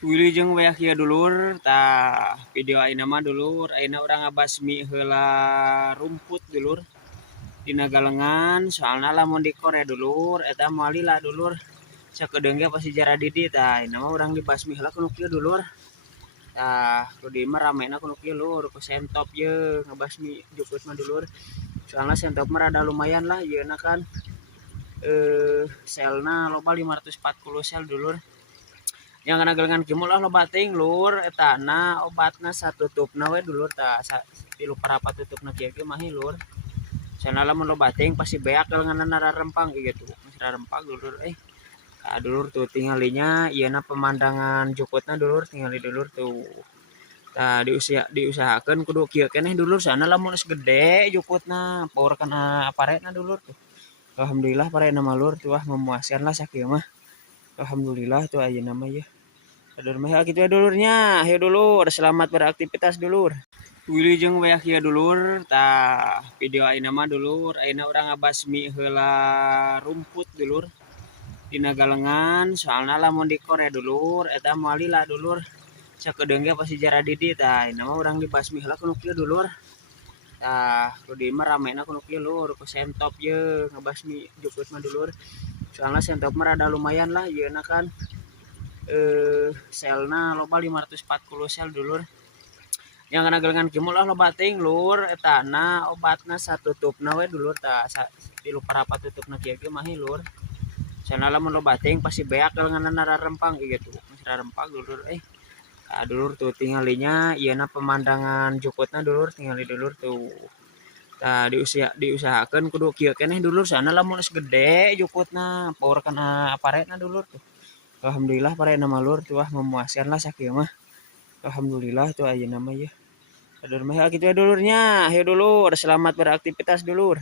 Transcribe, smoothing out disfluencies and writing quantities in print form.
Wilujeng weak ieu dulur, tah video ayeuna mah dulur, ayeuna urang ngabasmi heula rumput dulur dina galengan, soalna lamun dikor ya dulur eta moal lila dulur. Sakedeung ge pasti jara didi tah ayeuna mah urang dibasmi heula ku nu kieu dulur. Tah ku dieu mah ramena ku nu kieu lur, ku sentop ieu ngabasmi jukut mah dulur. Soalna sentop mah rada lumayan lah ieuna kan selna loba 540 sel dulur. Yang kena galengan kieu lah loba teuing lur, etana obatna satutupna we dulur tah tilu parapat tutupna kieu ge mah lur. Soalna lamun loba teuing pasti beak galenganna rarempang gitu. Masih rarempang dulur Tah dulur tuh tinggalinya ieuna pemandangan jukutna dulur, tingali dulur tuh. Tah diusahakeun kudu kieu keneh dulur, soalna lamun geus gede jukutna poer kana aparena dulur tuh. Alhamdulillah parena mah lur tuh memuaskan lah sakieu mah. Alhamdulillah tuh ayeuna mah ieu. Sadur mah kitu ya dulurnya. Ayo dulur, selamat beraktivitas dulur. Wilujeng weak ieu dulur, tah video ayeuna mah dulur, ayeuna urang ngabasmi heula rumput dulur dina galengan, soalna lamun dikor ya dulur eta moal lila dulur. Sakedeung ge pasti jara didi tah ayeuna mah urang dibasmi heula ku nu kieu dulur. Tah ku dieu mah ramena ku nu kieu lur, ku sentop ieu ngabasmi jukut mah dulur. Soalna sentop mah rada lumayan lah ieuna kan selna loba 540 sel dulur. Yang kena galengan kieu lah loba teuing lur, etana obatna satutupna we dulur tah tilu parapat tutupna kieu ge mah lur. Soalna lamun loba teuing pasti beak galenganna rarempang gitu. Masih rarempang dulur Tah dulur tuh tinggalinya ieuna pemandangan jukutna dulur, tingali dulur tuh. Tah diusahakeun kudu kieu keneh dulur, soalna lamun geus gede jukutna poer kana aparena dulur tuh. Alhamdulillah parena mah lur tuh memuaskan lah sakieu mah. Alhamdulillah tuh ayeuna mah ieu. Sadur mah kitu ya dulurnya. Ayo dulur, selamat beraktivitas dulur.